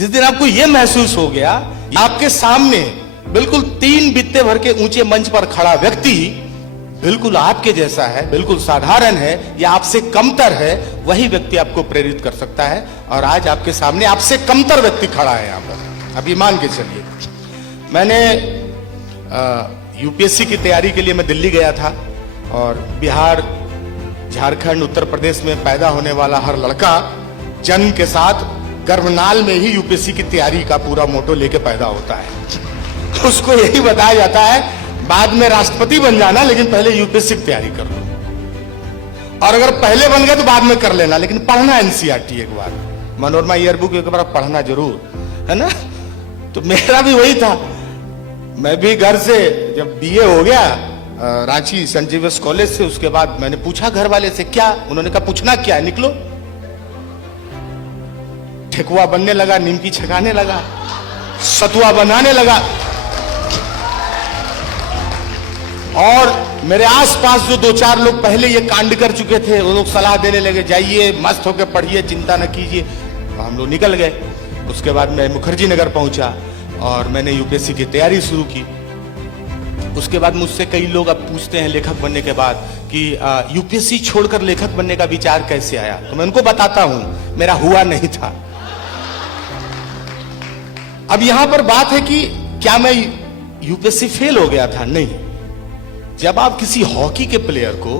जिस दिन आपको यह महसूस हो गया आपके सामने बिल्कुल 3 बित्ते भर के ऊंचे मंच पर खड़ा व्यक्ति बिल्कुल आपके जैसा है, बिल्कुल साधारण है या आपसे कमतर है, वही व्यक्ति आपको प्रेरित कर सकता है। और आज आपके सामने आपसे कमतर व्यक्ति खड़ा है यहां पर। अभी मान के चलिए, मैंने यूपीएससी की तैयारी के लिए मैं दिल्ली गया था और बिहार, झारखंड, उत्तर प्रदेश में पैदा होने वाला हर लड़का जन्म के साथ गर्भनाल में ही यूपीएससी की तैयारी का पूरा मोटो लेके पैदा होता है। उसको यही बताया जाता है बाद में राष्ट्रपति बन जाना, लेकिन पहले यूपीएससी की तैयारी कर लो। और अगर पहले बन गए तो बाद में कर लेना, लेकिन पढ़ना एनसीईआरटी एक बार, मनोरमा ईयरबुक एक बार पढ़ना जरूर, है ना। तो मेरा भी वही था। मैं भी घर से जब बीए हो गया रांची सेंट जेवियर्स कॉलेज से, उसके बाद मैंने पूछा घर वाले से क्या, उन्होंने कहा पूछना क्या है, निकलो। ठेकुआ बनने लगा, निमकी छकाने लगा, सतुआ बनाने लगा। और मेरे आसपास जो 2-4 लोग पहले ये कांड कर चुके थे, वो लोग सलाह देने लगे, जाइए मस्त होकर पढ़िए, चिंता न कीजिए। हम लोग निकल गए। उसके बाद मैं मुखर्जी नगर पहुंचा और मैंने यूपीएससी की तैयारी शुरू की। उसके बाद मुझसे कई लोग अब पूछते हैं लेखक बनने के बाद कि यूपीएससी छोड़कर लेखक बनने का विचार कैसे आया। तो मैं उनको बताता हूं, मेरा हुआ नहीं था। अब यहां पर बात है कि क्या मैं यूपीएससी फेल हो गया था? नहीं। जब आप किसी हॉकी के प्लेयर को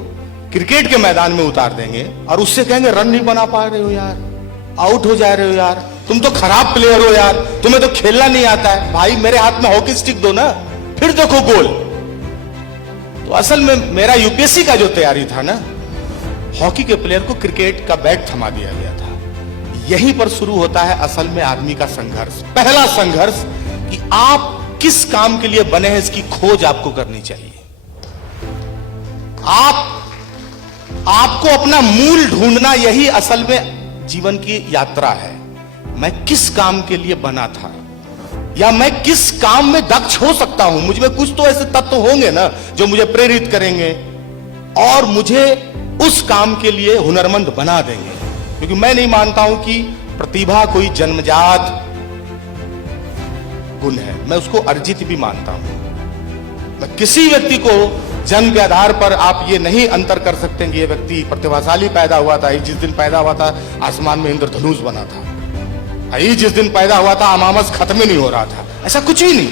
क्रिकेट के मैदान में उतार देंगे और उससे कहेंगे रन नहीं बना पा रहे हो यार, आउट हो जा रहे हो यार, तुम तो खराब प्लेयर हो यार, तुम्हें तो खेलना नहीं आता है, भाई मेरे हाथ में हॉकी स्टिक दो ना, फिर देखो गोल। तो असल में मेरा यूपीएससी का जो तैयारी था ना, हॉकी के प्लेयर को क्रिकेट का बैट थमा दिया गया था। यहीं पर शुरू होता है असल में आदमी का संघर्ष। पहला संघर्ष कि आप किस काम के लिए बने हैं, इसकी खोज आपको करनी चाहिए। आपको अपना मूल ढूंढना, यही असल में जीवन की यात्रा है। मैं किस काम के लिए बना था, या मैं किस काम में दक्ष हो सकता हूं। मुझ में कुछ तो ऐसे तत्व होंगे ना जो मुझे प्रेरित करेंगे और मुझे उस काम के लिए हुनरमंद बना देंगे। क्योंकि मैं नहीं मानता हूं कि प्रतिभा कोई जन्मजात गुण है, मैं उसको अर्जित भी मानता हूं। मैं किसी व्यक्ति को जन्म के आधार पर आप ये नहीं अंतर कर सकते कि ये व्यक्ति प्रतिभाशाली पैदा हुआ था, जिस दिन पैदा हुआ था आसमान में इंद्रधनुष बना था, जिस दिन पैदा हुआ था अमावस खत्म ही नहीं हो रहा था, ऐसा कुछ भी नहीं।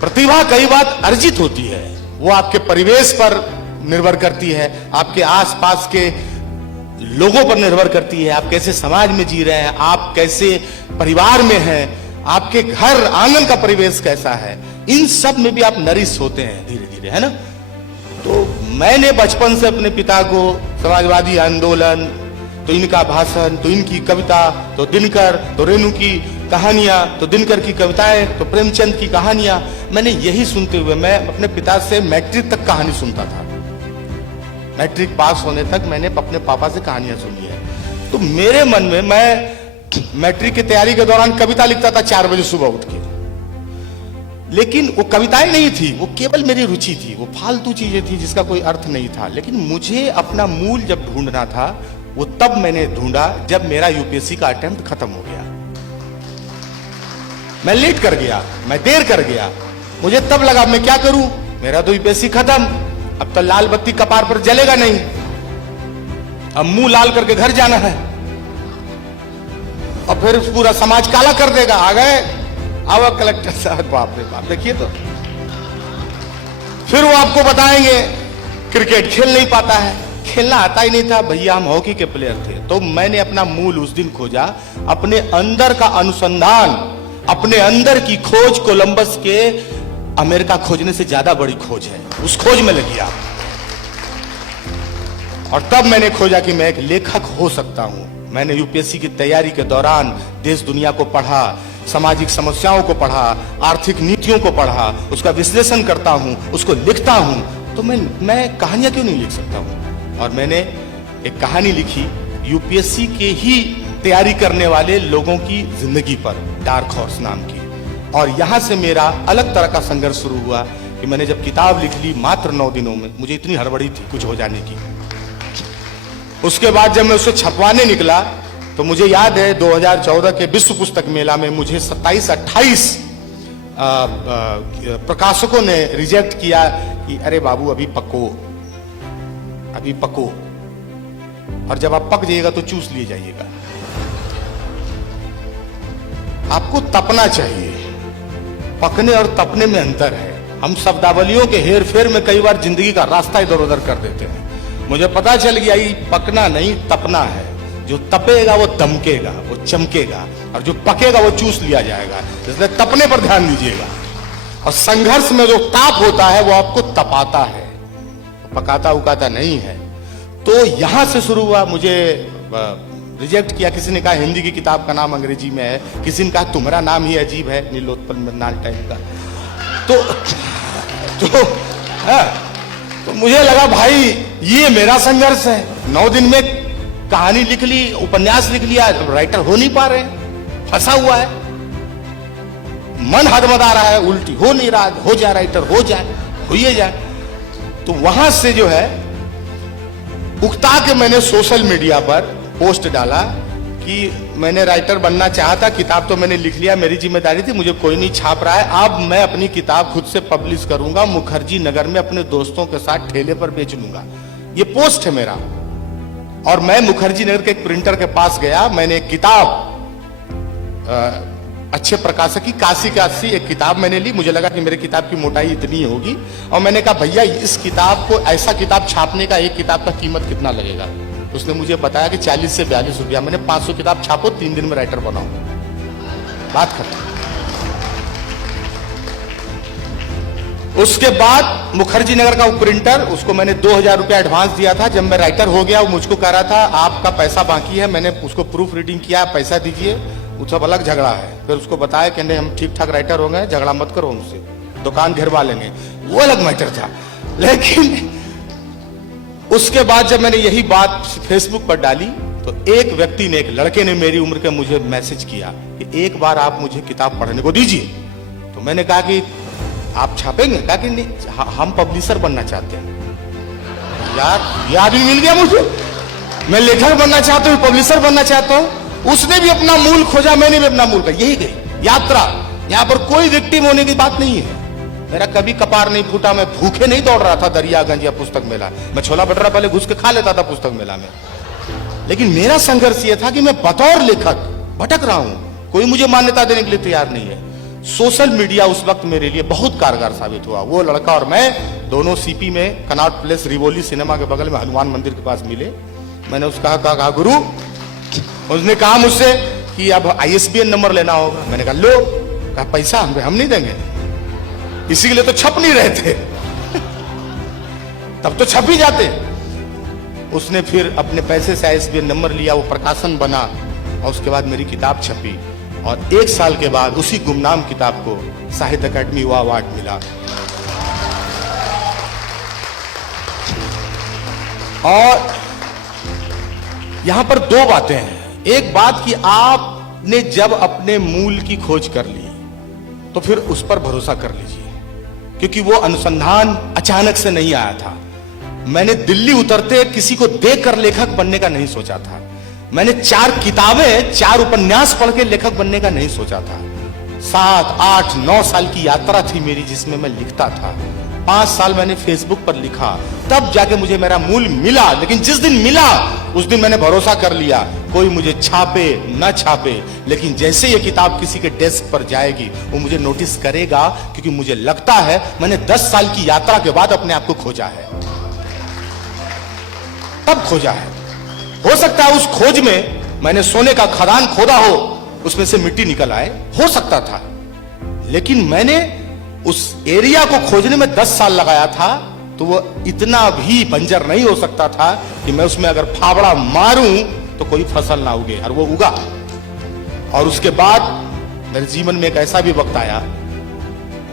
प्रतिभा कई बार अर्जित होती है, वो आपके परिवेश पर निर्भर करती है, आपके आसपास के लोगों पर निर्भर करती है, आप कैसे समाज में जी रहे हैं, आप कैसे परिवार में हैं, आपके घर आंगन का परिवेश कैसा है, इन सब में भी आप नरिश होते हैं धीरे धीरे, है ना। तो मैंने बचपन से अपने पिता को समाजवादी आंदोलन, तो इनका भाषण, तो इनकी कविता, तो दिनकर, तो रेणु की कहानियां, तो दिनकर की कविताएं, तो प्रेमचंद की कहानियां, मैंने यही सुनते हुए मैं अपने पिता से मैट्रिक तक कहानी सुनता था। मैट्रिक पास होने तक मैंने अपने पापा से कहानियां सुनी है। तो मेरे मन में, मैं मैट्रिक की तैयारी के दौरान कविता लिखता था 4 बजे सुबह उठ के, लेकिन वो कविताएं नहीं थी, वो केवल मेरी रुचि थी, वो फालतू चीजें थी जिसका कोई अर्थ नहीं था। लेकिन मुझे अपना मूल जब ढूंढना था, वो तब मैंने ढूंढा जब मेरा यूपीएससी का अटेम्प्ट खत्म हो गया। मैं लेट कर गया, मैं देर कर गया, मुझे तब लगा मैं क्या करूं, मेरा तो यूपीएससी खत्म, अब तो लाल बत्ती कपार पर जलेगा नहीं, अब मुंह लाल करके घर जाना है और फिर पूरा समाज काला कर देगा। आ गए, आओ कलेक्टर साहब, बाप रे बाप, देखिए तो फिर वो आपको बताएंगे क्रिकेट खेल नहीं पाता है, खेलना आता ही नहीं था। भैया हम हॉकी के प्लेयर थे। तो मैंने अपना मूल उस दिन खोजा, अपने अंदर का अनुसंधान, अपने अंदर की खोज कोलंबस के अमेरिका खोजने से ज्यादा बड़ी खोज है, उस खोज में लगी आप। और तब मैंने खोजा कि मैं एक लेखक हो सकता हूं। मैंने यूपीएससी की तैयारी के दौरान देश दुनिया को पढ़ा, सामाजिक समस्याओं को पढ़ा, आर्थिक नीतियों को पढ़ा, उसका विश्लेषण करता हूं, उसको लिखता हूं। तो मैं कहानियां क्यों नहीं लिख सकता हूं? और मैंने एक कहानी लिखी यूपीएससी के ही तैयारी करने वाले लोगों की जिंदगी पर, डार्क हॉर्स नाम की। और यहां से मेरा अलग तरह का संघर्ष शुरू हुआ कि मैंने जब किताब लिख ली मात्र 9 दिनों में, मुझे इतनी हड़बड़ी थी कुछ हो जाने की। उसके बाद जब मैं उसे छपवाने निकला तो मुझे याद है 2014 के विश्व पुस्तक मेला में मुझे 27-28 प्रकाशकों ने रिजेक्ट किया कि अरे बाबू अभी पको, अभी पको, और जब आप पक जाइएगा तो चूस लिए जाइएगा। आपको तपना चाहिए, पकने और तपने में अंतर है। हम शब्दावलियों के हेर फेर में कई बार जिंदगी का रास्ता इधर उधर कर देते हैं। मुझे पता चल गया ये पकना नहीं तपना है। जो तपेगा वो दमकेगा, वो चमकेगा, और जो पकेगा वो चूस लिया जाएगा। इसलिए तपने पर ध्यान दीजिएगा। और संघर्ष में जो ताप होता है वो आपको तपाता है, पकाता उकाता नहीं है। तो यहां से शुरू हुआ। मुझे रिजेक्ट किया। किसी ने कहा हिंदी की किताब का नाम अंग्रेजी में है, किसी ने कहा तुम्हारा नाम ही अजीब है, नीलोत्पल मृणाल टाइप का। तो मुझे लगा भाई ये मेरा संघर्ष है। 9 दिन में कहानी लिख ली, उपन्यास लिख लिया, राइटर हो नहीं पा रहे, फंसा हुआ है, मन हदमदा रहा है, उल्टी हो नहीं रहा, हो जाए राइटर, हो जाए, होइए जाए। तो वहां से जो है उकता के मैंने सोशल मीडिया पर पोस्ट डाला कि मैंने राइटर बनना चाहा था, किताब तो मैंने लिख लिया, मेरी जिम्मेदारी थी, मुझे कोई नहीं छाप रहा है, अब मैं अपनी किताब खुद से पब्लिश करूंगा, मुखर्जी नगर में अपने दोस्तों के साथ ठेले पर बेच लूंगा। ये पोस्ट है मेरा। और मैं मुखर्जी नगर के एक प्रिंटर के पास गया, मैंने एक किताब अच्छे प्रकाशक की काशी एक किताब मैंने ली। मुझे लगा कि मेरी किताब की मोटाई इतनी होगी, और मैंने कहा भैया इस किताब को, ऐसा किताब छापने का एक किताब का कीमत कितना लगेगा? उसने मुझे बताया कि 40 से 42 रुपया। मैंने 500 किताब छापो, 3 दिन में राइटर बनाओ, बात खत्म। उसके बाद मुखर्जी नगर का प्रिंटर, उसको मैंने 2000 रुपया एडवांस दिया था। जब मैं राइटर हो गया वो मुझको कह रहा था आपका पैसा बाकी है। मैंने उसको प्रूफ रीडिंग किया, पैसा दीजिए। वो सब अलग झगड़ा है। फिर उसको बताया कि नहीं हम ठीक ठाक राइटर हो गए, झगड़ा मत करो हमसे, दुकान घेरवा लेंगे, वो अलग मैटर था। लेकिन उसके बाद जब मैंने यही बात फेसबुक पर डाली तो एक व्यक्ति ने, एक लड़के ने मेरी उम्र के मुझे मैसेज किया कि एक बार आप मुझे किताब पढ़ने को दीजिए। तो मैंने कहा कि आप छापेंगे? कहा कि नहीं, हम पब्लिशर बनना चाहते हैं। यार ये आदमी मिल गया मुझे, मैं लेखक बनना चाहता हूँ, पब्लिशर बनना चाहता हूँ। उसने भी अपना मूल खोजा, मैंने भी अपना मूल खोजा, यही गई यात्रा। यहां पर कोई विक्टिम होने की बात नहीं है। मेरा कभी कपार नहीं फूटा, मैं भूखे नहीं दौड़ रहा था दरियागंज या पुस्तक मेला। मैं छोला भटूरा पहले घुस के खा लेता था पुस्तक मेला में। लेकिन मेरा संघर्ष यह था कि मैं बतौर लेखक भटक रहा हूं, कोई मुझे मान्यता देने के लिए तैयार नहीं है। सोशल मीडिया उस वक्त मेरे लिए बहुत कारगर साबित हुआ। वो लड़का और मैं दोनों सीपी में कनॉट प्लेस रिवोली सिनेमा के बगल में हनुमान मंदिर के पास मिले। मैंने उसका कहा गुरु, उसने कहा मुझसे कि अब ISBN नंबर लेना होगा। मैंने कहा लो। कहा पैसा हम नहीं देंगे, इसी के लिए तो छप नहीं रहे थे तब तो छप ही जाते। उसने फिर अपने पैसे से ISBN नंबर लिया, वो प्रकाशन बना, और उसके बाद मेरी किताब छपी। और 1 साल के बाद उसी गुमनाम किताब को साहित्य अकादमी युवा अवार्ड मिला। और यहां पर 2 बातें हैं। एक बात कि आपने जब अपने मूल की खोज कर ली तो फिर उस पर भरोसा कर लीजिए, क्योंकि वो अनुसंधान अचानक से नहीं आया था। मैंने दिल्ली उतरते किसी को देखकर लेखक बनने का नहीं सोचा था। मैंने 4 किताबें, 4 उपन्यास पढ़ के लेखक बनने का नहीं सोचा था। 7, 8, 9 साल की यात्रा थी मेरी जिसमें मैं लिखता था। 5 साल मैंने फेसबुक पर लिखा, तब जाके मुझे मेरा मूल मिला। लेकिन जिस दिन मिला उस दिन मैंने भरोसा कर लिया, कोई मुझे छापे न छापे, लेकिन जैसे ये किताब किसी के डेस्क पर जाएगी वो मुझे नोटिस करेगा, क्योंकि मुझे लगता है मैंने 10 साल की यात्रा के बाद अपने आप को खोजा है। तब खोजा है। हो सकता है उस खोज में मैंने सोने का खदान खोदा हो, उसमें से मिट्टी निकल आए, हो सकता था। लेकिन मैंने उस एरिया को खोजने में 10 साल लगाया था, तो वो इतना भी बंजर नहीं हो सकता था कि मैं उसमें अगर फावड़ा मारूं तो कोई फसल ना उगे, और वो उगा। और उसके बाद मेरे जीवन में एक ऐसा भी वक्त आया,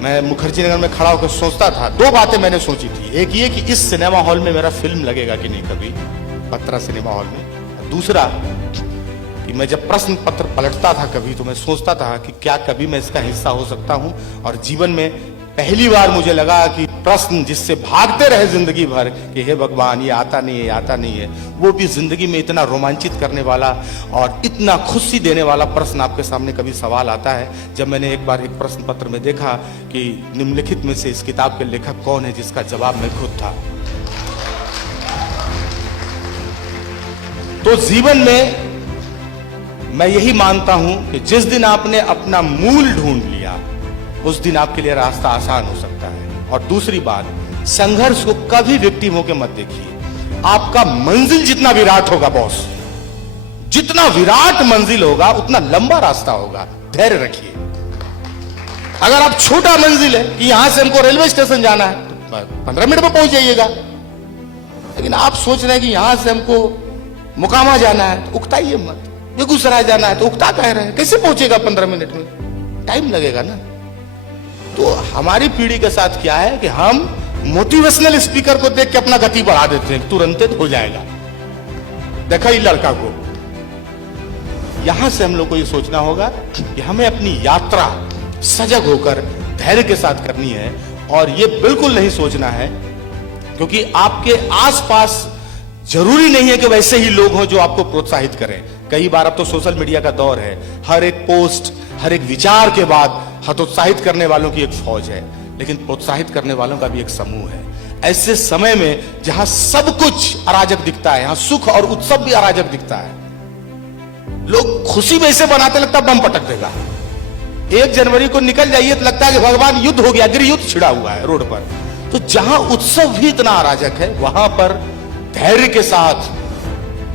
मैं मुखर्जी नगर में खड़ा होकर सोचता था। 2 बातें मैंने सोची थी। एक ये कि इस सिनेमा हॉल में मेरा फिल्म लगेगा कि नहीं कभी, पत्रा सिनेमा हॉल में। दूसरा कि मैं जब प्रश्न पत्र पलटता था कभी, तो मैं सोचता था कि क्या कभी मैं इसका हिस्सा हो सकता हूं, और जीवन में पहली बार मुझे लगा कि प्रश्न जिससे भागते रहे जिंदगी भर कि हे भगवान ये आता नहीं है, ये आता नहीं है, वो भी जिंदगी में इतना रोमांचित करने वाला और इतना खुशी देने वाला प्रश्न आपके सामने कभी सवाल आता है। जब मैंने एक बार एक प्रश्न पत्र में देखा कि निम्नलिखित में से इस किताब के लेखक कौन है, जिसका जवाब मैं खुद था। तो जीवन में मैं यही मानता हूं कि जिस दिन आपने अपना मूल ढूंढ लिया उस दिन आपके लिए रास्ता आसान हो सकता है। और दूसरी बात, संघर्ष को कभी विक्टिम होकर मत देखिए। आपका मंजिल जितना विराट होगा बॉस, जितना विराट मंजिल होगा उतना लंबा रास्ता होगा। धैर्य रखिए। अगर आप छोटा मंजिल है कि यहां से हमको रेलवे स्टेशन जाना है तो 15 मिनट में पहुंच जाइएगा, लेकिन आप सोच रहे हैं कि यहां से हमको मुकामा जाना है तो उकताइए मत। बेगूसराय जाना है तो उकता कह रहे हैं, कैसे पहुंचेगा 15 मिनट में? टाइम लगेगा ना। तो हमारी पीढ़ी के साथ क्या है कि हम मोटिवेशनल स्पीकर को देख के अपना गति बढ़ा देते हैं, तुरंत हो जाएगा। देखा ये लड़का को, यहां से हम लोग को ये सोचना होगा कि हमें अपनी यात्रा सजग होकर धैर्य के साथ करनी है। और ये बिल्कुल नहीं सोचना है क्योंकि आपके आसपास जरूरी नहीं है कि वैसे ही लोग हों जो आपको प्रोत्साहित करें। कई बार अब तो सोशल मीडिया का दौर है, हर एक पोस्ट, हर एक विचार के बाद हतोत्साहित करने वालों की एक फौज है, लेकिन प्रोत्साहित करने वालों का भी एक समूह है। ऐसे समय में जहां सब कुछ अराजक दिखता है, यहां सुख और उत्सव भी अराजक दिखता है, लोग खुशी में इसे बनाते लगता बम पटक देगा। 1 जनवरी को निकल जाइए तो लगता है कि भगवान युद्ध हो गया, गृह युद्ध छिड़ा हुआ है रोड पर। तो जहां उत्सव भी इतना अराजक है, वहां पर धैर्य के साथ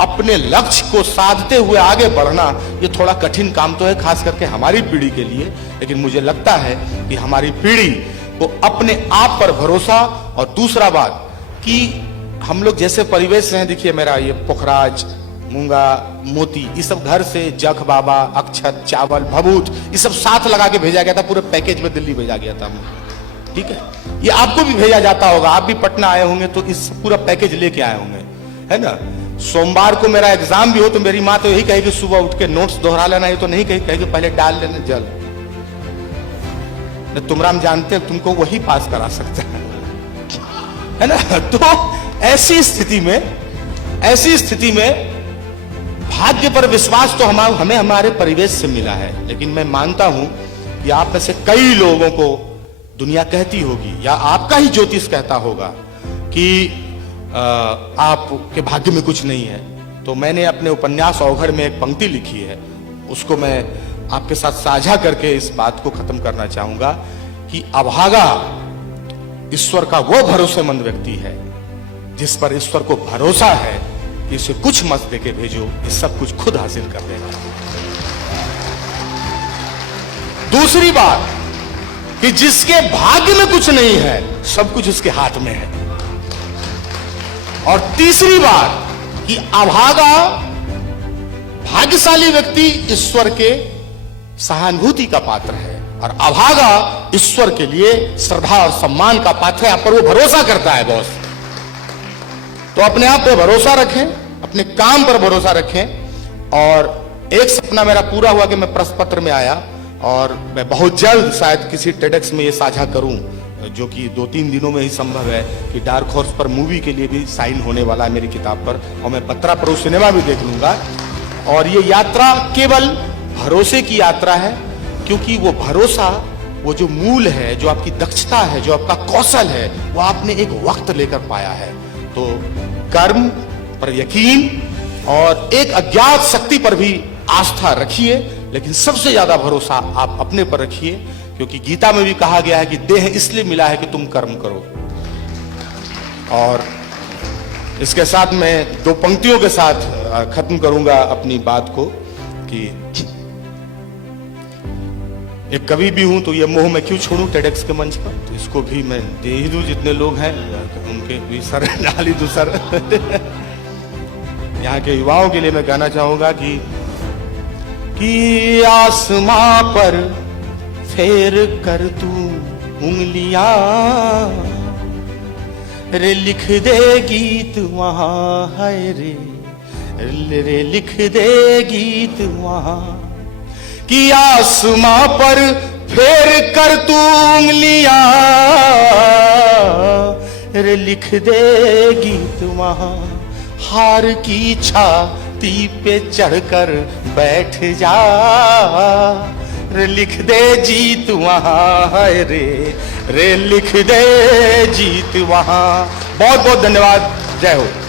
अपने लक्ष्य को साधते हुए आगे बढ़ना ये थोड़ा कठिन काम तो है, खास करके हमारी पीढ़ी के लिए। लेकिन मुझे लगता है कि हमारी पीढ़ी को अपने आप पर भरोसा, और दूसरा बात कि हम लोग जैसे परिवेश से हैं, देखिए मेरा ये पुखराज, मूंगा, मोती, ये सब घर से जख बाबा, अक्षत, चावल, भभूत, ये सब साथ लगा के भेजा गया था, पूरे पैकेज में दिल्ली भेजा गया था हमें। ठीक है, ये आपको भी भेजा जाता होगा, आप भी पटना आए होंगे तो इस पूरा पैकेज लेके आए होंगे, है ना। सोमवार को मेरा एग्जाम भी हो तो मेरी माँ तो यही कहेगी सुबह उठ के नोट्स दोहरा लेना, ये तो नहीं कहेगी पहले डाल लेना जल। तुमराम जानते हैं तुमको वही पास करा सकता है ना। तो ऐसी स्थिति में भाग्य पर विश्वास तो हमें हमारे परिवेश से मिला है, लेकिन मैं मानता हूं कि आप में से कई लोगों को दुनिया कहती होगी या आपका ही ज्योतिष कहता होगा कि आपके भाग्य में कुछ नहीं है। तो मैंने अपने उपन्यास अवघड़ में एक पंक्ति लिखी है, उसको मैं आपके साथ साझा करके इस बात को खत्म करना चाहूंगा कि अभागा ईश्वर का वो भरोसेमंद व्यक्ति है जिस पर ईश्वर को भरोसा है कि इसे कुछ मत देके भेजो, ये सब कुछ खुद हासिल कर लेगा। दूसरी बात कि जिसके भाग्य में कुछ नहीं है सब कुछ उसके हाथ में है। और तीसरी बात कि अभागा भाग्यशाली व्यक्ति ईश्वर के सहानुभूति का पात्र है और अभागा ईश्वर के लिए श्रद्धा और सम्मान का पात्र है, आप पर वो भरोसा करता है बॉस। तो अपने आप पे भरोसा रखें, अपने काम पर भरोसा रखें। और एक सपना मेरा पूरा हुआ कि मैं प्रश्न पत्र में आया, और मैं बहुत जल्द शायद किसी टेडेक्स में ये साझा करूं, जो कि 2-3 दिनों में ही संभव है कि डार्क हॉर्स पर मूवी के लिए भी साइन होने वाला है मेरी किताब पर, और मैं बत्रा प्रो सिनेमा भी देख लूंगा। और ये यात्रा केवल भरोसे की यात्रा है, क्योंकि वो भरोसा, वो जो मूल है, जो आपकी दक्षता है, जो आपका कौशल है, वो आपने एक वक्त लेकर पाया है। तो कर्म पर यकीन और एक अज्ञात शक्ति पर भी आस्था रखिए, लेकिन सबसे ज्यादा भरोसा आप अपने पर रखिए, क्योंकि गीता में भी कहा गया है कि देह इसलिए मिला है कि तुम कर्म करो। और इसके साथ मैं 2 पंक्तियों के साथ खत्म करूंगा अपनी बात को कि एक कवि भी हूं तो ये मोह मैं क्यों छोड़ूं टेडेक्स के मंच पर, तो इसको भी मैं दे ही दूं। जितने लोग हैं उनके भी सर डाली दू सर। यहाँ के युवाओं के लिए मैं कहना चाहूंगा कि आसमां पर फेर कर तू उंगलियां, रे लिख दे गीत वहां है रे लिख दे गीत वहां, कि आसमां पर फेर कर तू उंगलियां, रे लिख देगी तू वहां, हार की छाती पे चढ़कर बैठ जा, रे लिख दे जीत वहां, है रे लिख दे जीत वहां। बहुत बहुत धन्यवाद। जय हो।